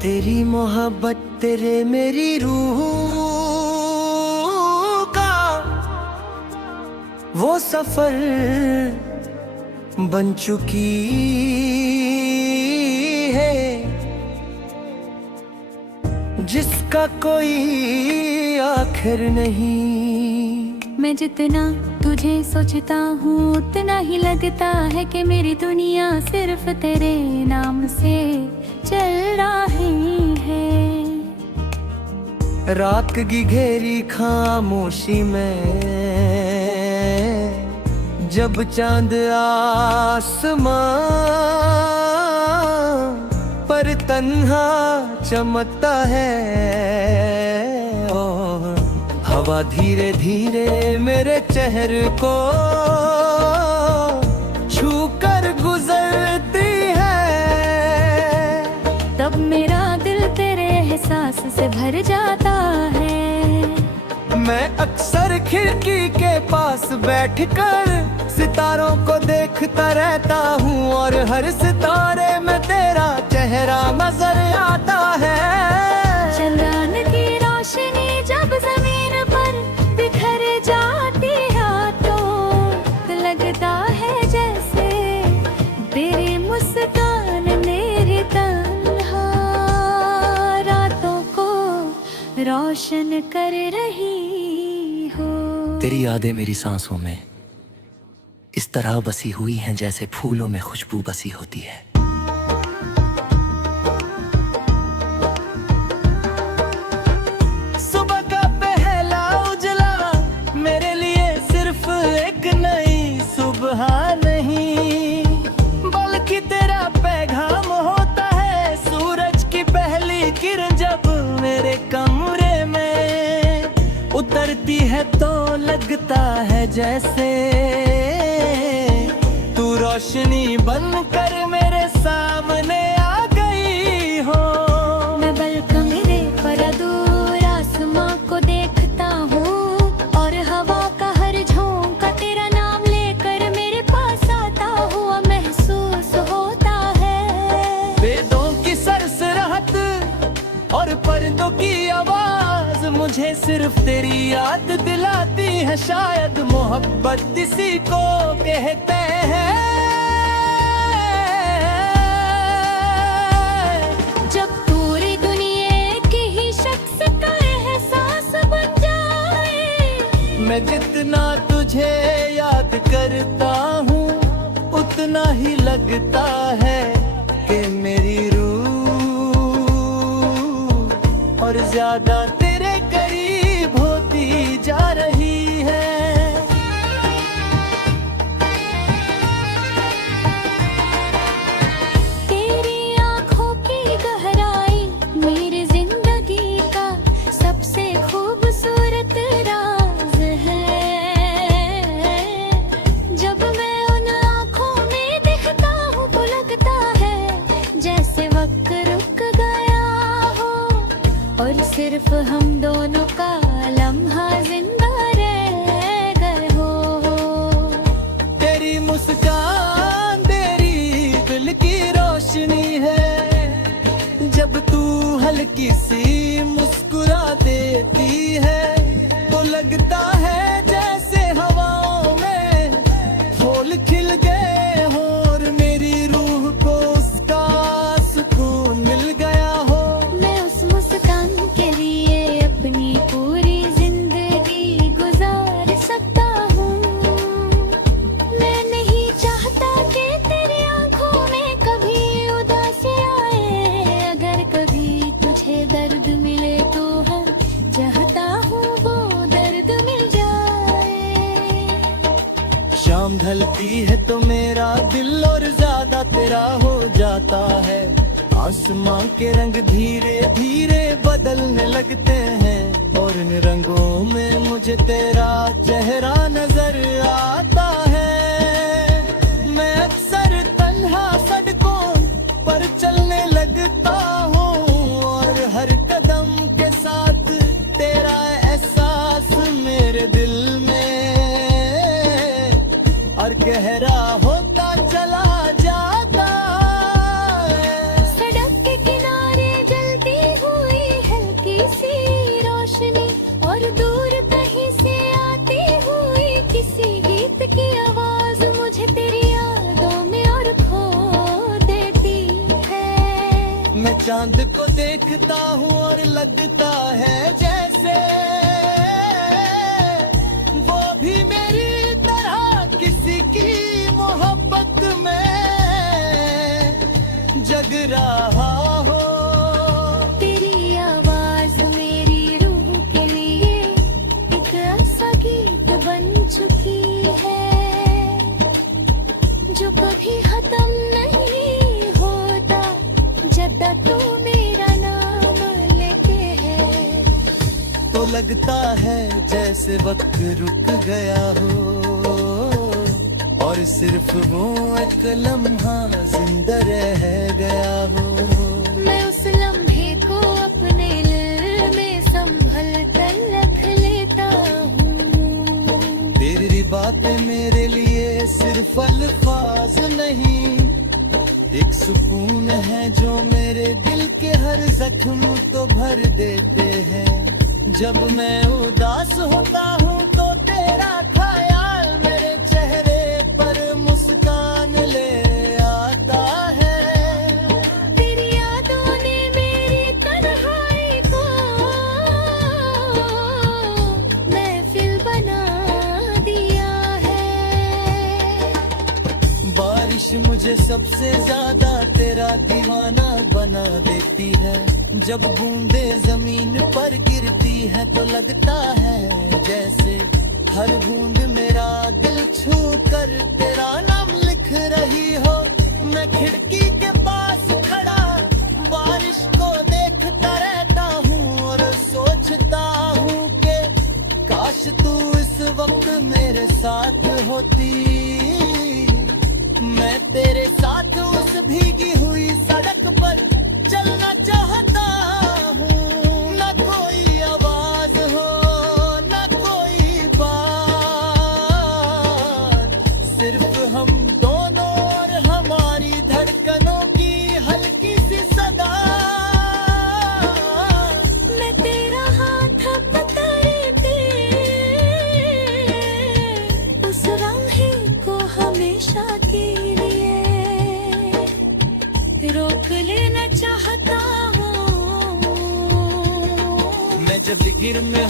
तेरी मोहब्बत तेरे मेरी रूह का वो सफर बन चुकी है, जिसका कोई आखिर नहीं। मैं जितना तुझे सोचता हूँ उतना ही लगता है कि मेरी दुनिया सिर्फ तेरे नाम से चल रही है। रात की घेरी खामोशी में जब चांद आसमां पर तन्हा चमकता है, और हवा धीरे धीरे मेरे चेहरे को छू कर गुजरती है, तब मेरा दिल तेरे एहसास से भर जाता है। मैं अक्सर खिड़की के पास बैठकर सितारों को देखता रहता हूँ, और हर सितारे में तेरा चेहरा नजर आता है। चांद की रोशनी जब जमीन पर बिखर जाती है तो लगता है जैसे तेरी मुस्कान मेरी तन्हा रातों को रोशन कर रही हो। तेरी यादें मेरी सांसों में इस तरह बसी हुई हैं जैसे फूलों में खुशबू बसी होती है। सुबह का पहला उजला मेरे लिए सिर्फ एक नई सुबह नहीं, बल्कि तेरा पैगाम होता है। सूरज की पहली किरण जब मेरे कमरे में उतरती है तो लगता है जैसे तू रोशनी बनकर मेरे सामने आ गई हो। मैं बालकनी पर दूर आसमां को देखता हूँ, और हवा का हर झोंका तेरा नाम लेकर मेरे पास आता हुआ महसूस होता है। वेदों की सरसराहट और परिंदों की आवाज मुझे सिर्फ तेरी याद दिलाती है। शायद मोहब्बत इसी को कहते हैं, जब पूरी दुनिया के ही शख्स का एहसास बन जाए। मैं जितना तुझे याद करता हूँ उतना ही लगता है कि मेरी रूह और ज्यादा तेरे करीब होती जा रही है। तेरी आँखों की गहराई मेरी जिंदगी का सबसे खूबसूरत राज है। जब मैं उन आँखों में दिखता हूँ तो लगता है जैसे वक्त रुक गया हो, और सिर्फ हम दोनों का लम्हा जिंदा रह गए हो। तेरी मुस्कान तेरी दिल की रोशनी है, जब तू हल्की सी मुस्कुरा देती है तो लगता है जैसे हवाओं में फूल खिल गए हो, और मेरी रूह को उसका सुकून मिल गया हो। मैं उस मुस्कान के लिए अपनी पूरी जिंदगी गुजार सकता हूँ। मैं नहीं चाहता कि तेरी आंखों में कभी उदासी आए। अगर कभी तुझे दर्द मिले तो हर चाहता हूँ वो दर्द मिल जाए। शाम ढलती है तो मेरा दिल और ज्यादा तेरा हो जाता है। आसमां के रंग धीरे धीरे बदलने लगते हैं, और इन रंगों में मुझे तेरा चेहरा नजर आता है। मैं अक्सर तन्हा सड़कों पर चलने लगता हूँ, और हर कदम के साथ तेरा एहसास मेरे चांद को देखता हूँ और लगता है जैसे वो भी मेरी तरह किसी की मोहब्बत में जग रहा हो। तेरी आवाज मेरी रूह के लिए एक ऐसा गीत बन चुकी है जो कभी खत्म नहीं होता जब तक तू मेरा नाम लेते है। तो लगता है जैसे वक्त रुक गया हो और सिर्फ वो एक लम्हा जिंदा रह गया हो। मैं उस लम्हे को अपने दिल में संभल कर रख लेता हूँ। तेरी बातें मेरे लिए सिर्फ अल्फाज नहीं, एक सुकून है जो मेरे दिल के हर जख्म तो भर देते हैं। जब मैं उदास होता हूँ तो तेरा ख्याल मेरे चेहरे पर मुस्कान ले आता है। तेरी यादों ने मेरी तन्हाई को महफिल बना दिया है। बारिश मुझे सबसे ज्यादा तेरा दीवाना बना देती है। जब बूंदे जमीन पर गिरती है तो लगता है जैसे हर बूंद मेरा दिल छू कर तेरा नाम लिख रही हो। मैं खिड़की के पास खड़ा बारिश को देखता रहता हूँ और सोचता हूँ कि काश तू इस वक्त मेरे साथ होती। मैं तेरे साथ उस भीगी हुई सड़क पर चलना चाहता हूँ। न कोई आवाज हो न कोई बात, सिर्फ हम दोनों और हमारी धड़कनों की हल्की सी सदा। मैं तेरा हाथ पकड़ते उस राहे को हमेशा के लिए रोक लेना चाहता हूँ। मैं जब जिक्र में